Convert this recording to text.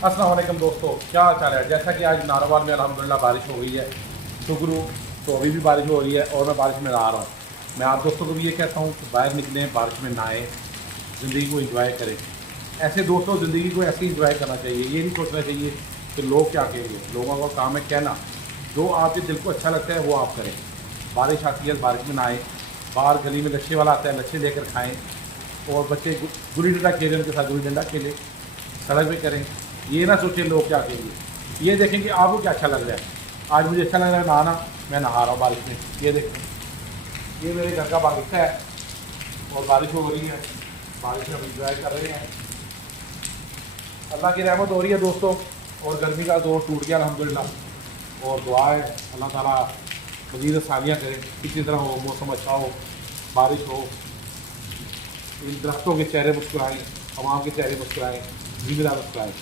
अस्सलाम वालेकुम दोस्तों, क्या हाल चाल है। जैसा कि आज नारोवाल में अल्हम्दुलिल्लाह बारिश हो गई है, शुक्र हूँ। तो अभी भी बारिश हो रही है और मैं बारिश में नहा रहा हूँ। मैं आप दोस्तों को भी ये कहता हूँ कि बाहर निकलें, बारिश में नहाएं, ज़िंदगी को एंजॉय करें। ऐसे दोस्तों, ज़िंदगी को ऐसे ही एंजॉय करना चाहिए। ये नहीं सोचना चाहिए कि लोग क्या कहेंगे। लोगों का काम है कहना, जो आपके दिल को अच्छा लगता है वो आप करें। बारिश आती है, बारिश में नहाएं। बाहर गली में लच्छे वाला आता है, लच्छे लेकर खाएँ। और बच्चे गुल्ली डंडा खेलें, उनके साथ गुल्ली डंडा खेलें, सड़क पे करें। ये ना सोचें लोग क्या कहेंगे। ये देखें कि आपको क्या अच्छा लग रहा है। आज मुझे अच्छा लग रहा है नहाना, मैं नहा रहा हूँ बारिश में। ये देखें, ये मेरे घर का बागीचा है और बारिश हो रही है। बारिश में हम इंजॉय कर रहे हैं। अल्लाह की रहमत हो रही है दोस्तों, और गर्मी का दौर टूट गया अल्हम्दुलिल्लाह। और दुआ है अल्लाह ताला मज़ीद आसानियाँ करें, इसी तरह हो, मौसम अच्छा हो, बारिश हो, इन दरख्तों के चेहरे मुस्कुराएँ, आवाम के चेहरे मुस्कुराएँ, ज़िंदा मुस्कुराएँ।